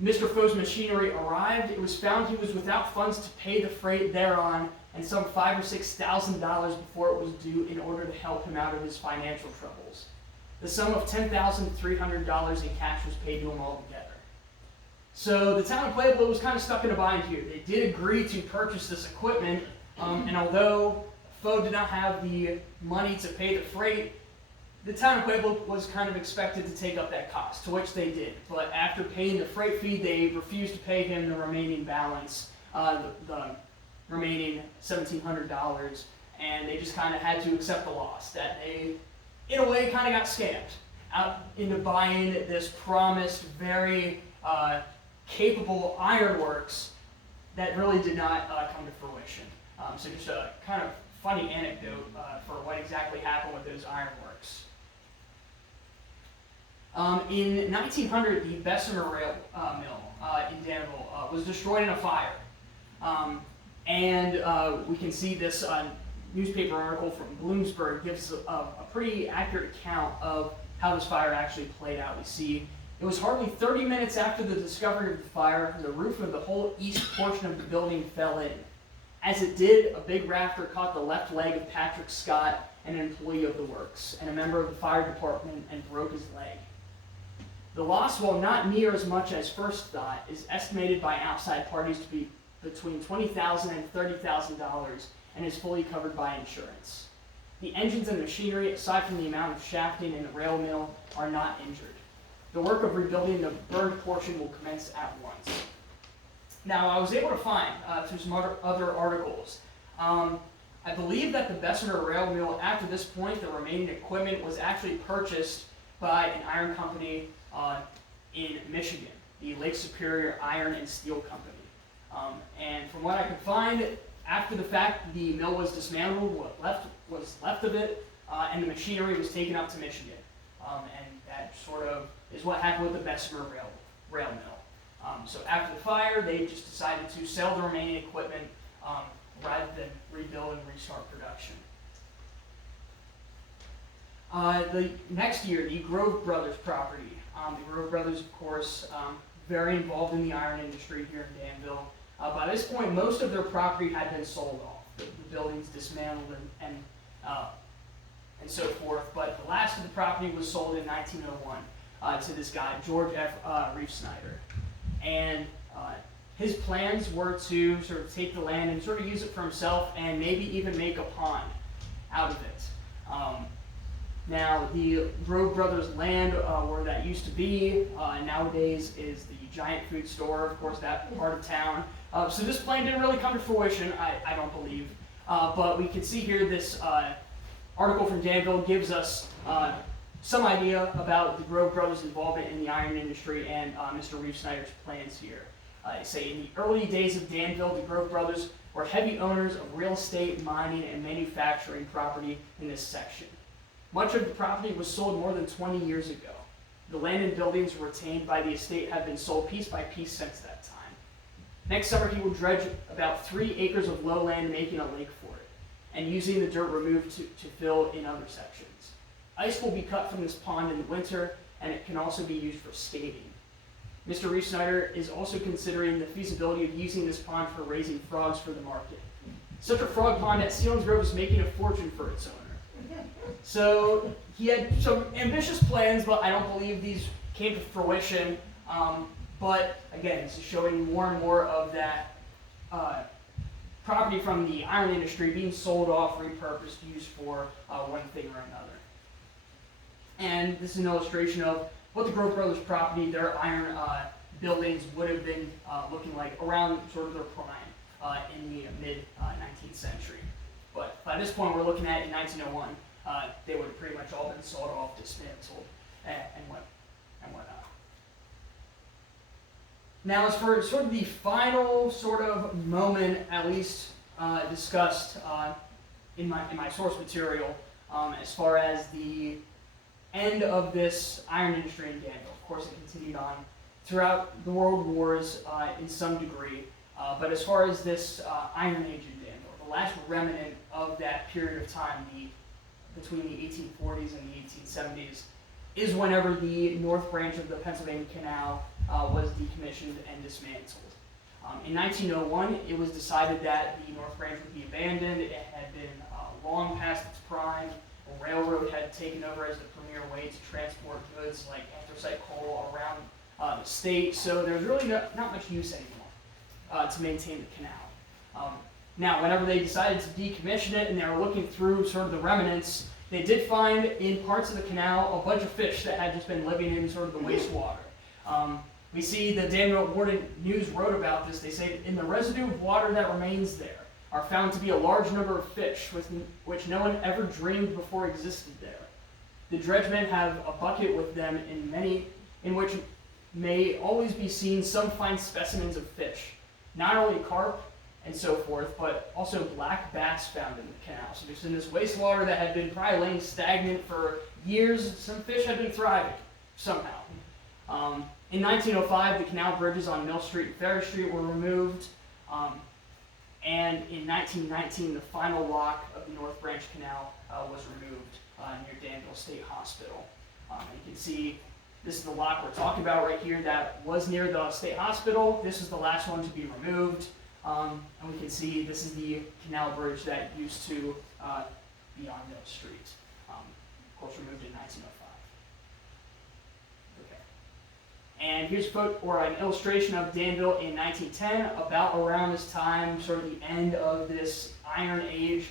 Mr. Foe's machinery arrived, it was found he was without funds to pay the freight thereon, and some $5,000 or $6,000 before it was due in order to help him out of his financial troubles. The sum of $10,300 in cash was paid to him altogether. So the town of Pueblo was kind of stuck in a bind here. They did agree to purchase this equipment, and although Foe did not have the money to pay the freight, the town of Pueblo was kind of expected to take up that cost, to which they did. But after paying the freight fee, they refused to pay him the remaining balance, the remaining $1,700, and they just kind of had to accept the loss. That they, in a way, kind of got scammed out into buying this promised, very capable ironworks that really did not come to fruition. So just a kind of funny anecdote for what exactly happened with those ironworks. In 1900, the Bessemer Rail Mill in Danville was destroyed in a fire. And we can see this newspaper article from Bloomsburg gives a pretty accurate account of how this fire actually played out. We see it was hardly 30 minutes after the discovery of the fire, the roof of the whole east portion of the building fell in. As it did, a big rafter caught the left leg of Patrick Scott, an employee of the works, and a member of the fire department, and broke his leg. The loss, while not near as much as first thought, is estimated by outside parties to be between $20,000 and $30,000 and is fully covered by insurance. The engines and machinery, aside from the amount of shafting in the rail mill, are not injured. The work of rebuilding the burned portion will commence at once. Now, I was able to find, through some other articles, I believe that the Bessemer Rail Mill, after this point, the remaining equipment was actually purchased by an iron company in Michigan, the Lake Superior Iron and Steel Company. And from what I could find, after the fact, the mill was dismantled, what was left of it, and the machinery was taken up to Michigan. And that sort of is what happened with the Bessemer Rail Mill. So after the fire, they just decided to sell the remaining equipment rather than rebuild and restart production. The next year, the Grove Brothers property. The Grove Brothers, of course, very involved in the iron industry here in Danville. By this point, most of their property had been sold off. The buildings dismantled and and so forth. But the last of the property was sold in 1901 to this guy, George F. Reef Snyder. And his plans were to sort of take the land and sort of use it for himself and maybe even make a pond out of it. Now, the Grove Brothers land where that used to be nowadays is the Giant Food Store, of course, that part of town. So this plan didn't really come to fruition, I don't believe. But we can see here this article from Danville gives us some idea about the Grove Brothers' involvement in the iron industry and Mr. Reef Snyder's plans here. They say, in the early days of Danville, the Grove Brothers were heavy owners of real estate, mining, and manufacturing property in this section. Much of the property was sold more than 20 years ago. The land and buildings retained by the estate have been sold piece by piece since that time. Next summer, he will dredge about 3 acres of lowland, making a lake for it, and using the dirt removed to fill in other sections. Ice will be cut from this pond in the winter, and it can also be used for skating. Mr. Reef Snyder is also considering the feasibility of using this pond for raising frogs for the market. Such a frog pond at Selinsgrove is making a fortune for its owner. So he had some ambitious plans, but I don't believe these came to fruition. But again, this is showing more and more of that property from the iron industry being sold off, repurposed, used for one thing or another. And this is an illustration of what the Grove Brothers property, their iron buildings would have been looking like around sort of their prime in the mid-19th century. But by this point, we're looking at in 1901, they would have pretty much all been sold off, dismantled, and whatnot. Now, as for sort of the final sort of moment, at least discussed in my source material, as far as the end of this iron industry in Danville. Of course, it continued on throughout the World Wars in some degree, but as far as this Iron Age in Danville, the last remnant of that period of time, between the 1840s and the 1870s, is whenever the North Branch of the Pennsylvania Canal was decommissioned and dismantled. In 1901, it was decided that the North Branch would be abandoned. It had been long past its prime. A railroad had taken over as the premier way to transport goods like anthracite coal around the state, so there was really not much use anymore to maintain the canal. Now, whenever they decided to decommission it and they were looking through sort of the remnants, they did find in parts of the canal a bunch of fish that had just been living in sort of the wastewater. We see the Danville Morning News wrote about this. They say, in the residue of water that remains there are found to be a large number of fish, which no one ever dreamed before existed there. The dredgemen have a bucket with them in which may always be seen some fine specimens of fish, not only carp and so forth, but also black bass found in the canal. So there's in this wastewater that had been probably laying stagnant for years, some fish had been thriving somehow. In 1905, the canal bridges on Mill Street and Ferry Street were removed. And in 1919, the final lock of the North Branch Canal was removed near Danville State Hospital. You can see this is the lock we're talking about right here that was near the state hospital. This is the last one to be removed. And we can see this is the canal bridge that used to be on Mill Street. Of course, removed in 1905. And here's an illustration of Danville in 1910, about around this time, sort of the end of this Iron Age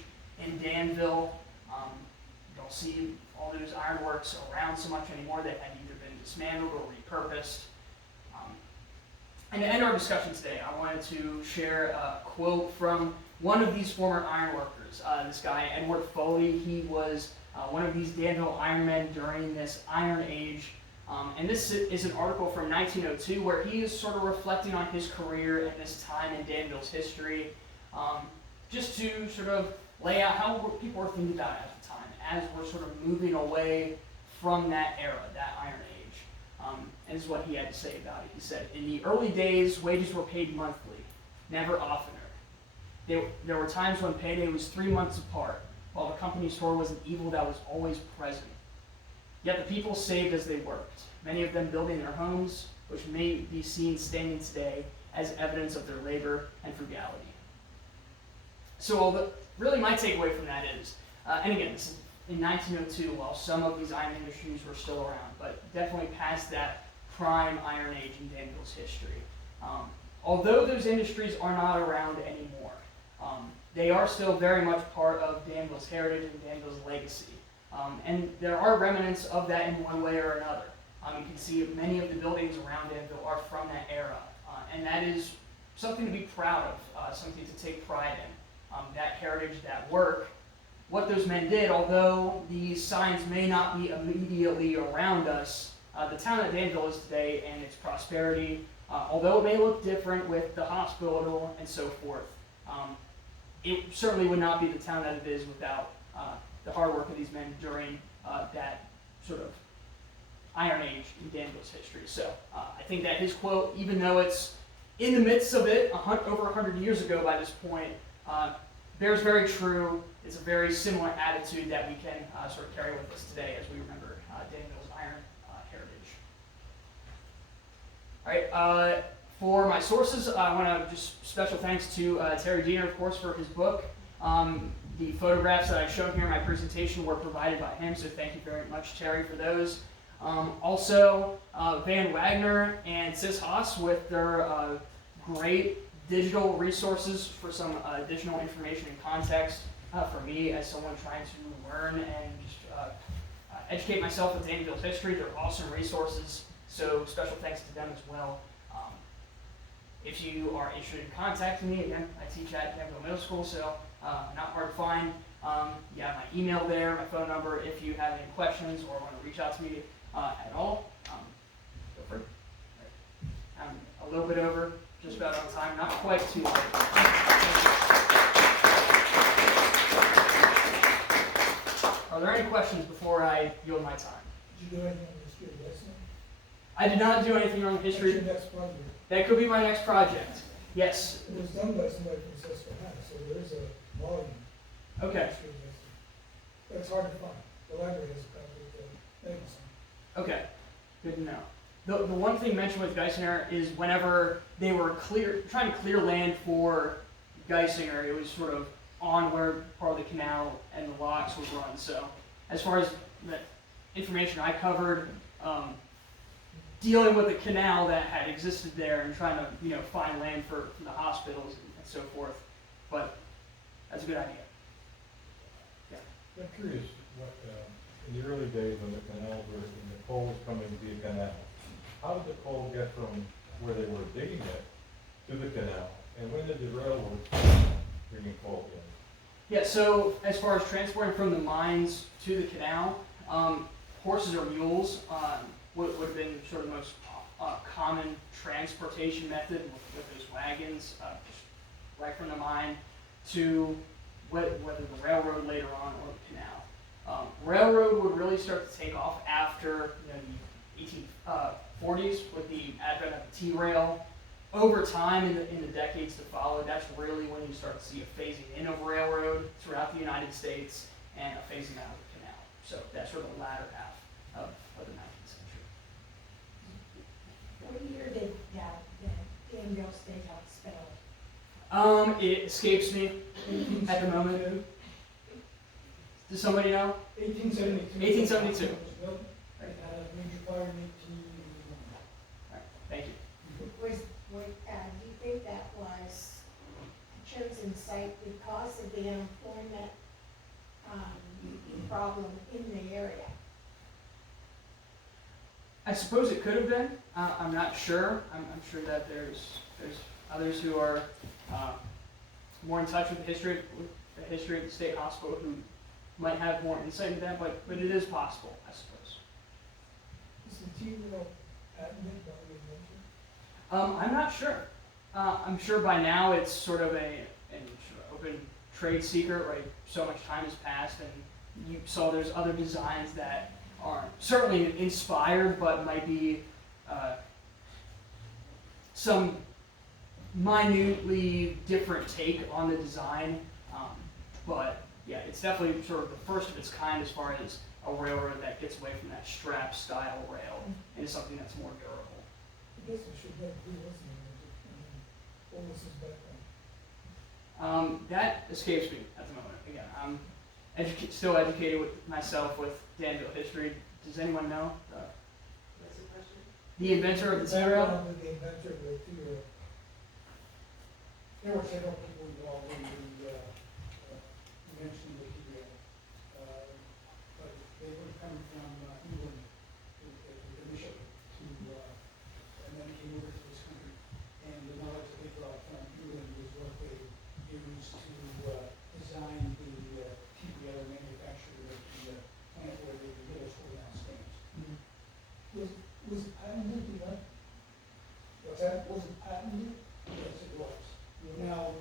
in Danville. You don't see all those ironworks around so much anymore. They had either been dismantled or repurposed. And to end our discussion today, I wanted to share a quote from one of these former ironworkers. This guy, Edward Foley, he was one of these Danville ironmen during this Iron Age. And this is an article from 1902 where he is sort of reflecting on his career at this time in Danville's history, just to sort of lay out how people were thinking about it at the time, as we're sort of moving away from that era, that Iron Age. And this is what he had to say about it. He said, in the early days, wages were paid monthly, never oftener. There were times when payday was 3 months apart, while the company store was an evil that was always present. Yet the people saved as they worked, many of them building their homes, which may be seen standing today as evidence of their labor and frugality. So really my takeaway from that is, and again, this is in 1902 while some of these iron industries were still around, but definitely past that prime Iron Age in Danville's history. Although those industries are not around anymore, they are still very much part of Danville's heritage and Danville's legacy. And there are remnants of that in one way or another. You can see many of the buildings around Danville are from that era, and that is something to be proud of, something to take pride in. That heritage, that work, what those men did, although these signs may not be immediately around us, the town that Danville is today and its prosperity, although it may look different with the hospital and so forth, it certainly would not be the town that it is without the hard work of these men during that sort of Iron Age in Danville's history. So I think that his quote, even though it's in the midst of it, over 100 years ago by this point, bears very true. It's a very similar attitude that we can sort of carry with us today as we remember Danville's iron heritage. All right, for my sources, I want to just special thanks to Terry Diener, of course, for his book. The photographs that I've shown here in my presentation were provided by him, so thank you very much, Terry, for those. Also, Van Wagner and Sis Haas with their great digital resources for some additional information and context for me as someone trying to learn and just educate myself with Danville's history. They're awesome resources, so special thanks to them as well. If you are interested in contacting me, again, I teach at Danville Middle School, so not hard to find. You have my email there, my phone number. If you have any questions or want to reach out to me at all, feel free. Right. I'm a little bit over, just about on time, not quite too late. Are there any questions before I yield my time? Did you do anything on the history of Western? I did not do anything on the history. What's your next project? That could be my next project. Yes. It was done by somebody from Susquehanna, so there is a volume. Okay. But it's hard to find. The library has a copy of the magazine. Okay. Good to know. The one thing mentioned with Geisinger is whenever they were trying to clear land for Geisinger, it was sort of on where part of the canal and the locks would run. So as far as the information I covered, dealing with the canal that had existed there and trying to find land for the hospitals and so forth. But that's a good idea. Yeah. I'm curious what in the early days when the canals were and the coal was coming via canal, how did the coal get from where they were digging it to the canal? And when did the railroad bring coal in? Yeah, so as far as transporting from the mines to the canal, horses or mules would have been sort of the most common transportation method with those wagons, just right from the mine to whether the railroad later on or the canal. Railroad would really start to take off after the 1840s with the advent of the T-rail. Over time, in the decades to follow, that's really when you start to see a phasing in of railroad throughout the United States and a phasing out of the canal. So that's sort of the latter half of the 19th century. What year did the Danville State Hospital? It escapes me at the moment. Does somebody know? 1872. 1872. It was built. It had a major fire in 1881. All right, thank you. Do you think that was a chosen site because of the unemployment problem in the area? I suppose it could have been. I'm not sure. I'm sure that there's others who are more in touch with the history of the state hospital who might have more insight into that, but it is possible, I suppose. Is the T-rail patented by the inventor? I'm not sure. I'm sure by now it's sort of an open trade secret, right? So much time has passed, and you saw there's other designs that are certainly inspired, but might be some minutely different take on the design. But yeah, it's definitely sort of the first of its kind as far as a railroad that gets away from that strap style rail into something that's more durable. I guess I should have who was the inventor. What was his background? That escapes me at the moment. Again, I'm still educated with myself with Danville history. Does anyone know What's the question? the inventor of the T-rail? Background with the inventor of the T-rail. There were several people involved in the, invention of the T-rail. But they were coming from, England, initially, and then came over to this country. And the knowledge that they brought from England was what they used to, design the, T-rail and manufacture the, plant where the middle school now stands. Was it patented, you know? What's that? Was it patented? Yes, it was. Now,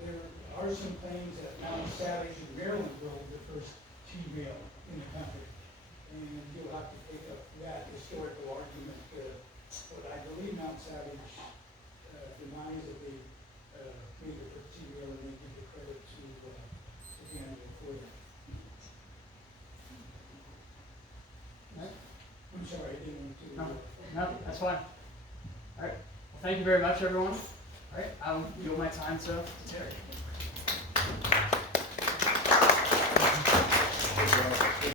there are some claims that Mount Savage in Maryland built the first T-rail in the country. And you'll have to take up that historical argument, but I believe Mount Savage, denies that they, made the first T-rail and they give the credit to Danville for that. I'm sorry, I didn't want to. No, no, that's fine. All right. Well, thank you very much, everyone. All right, I'll yield my time to Terry.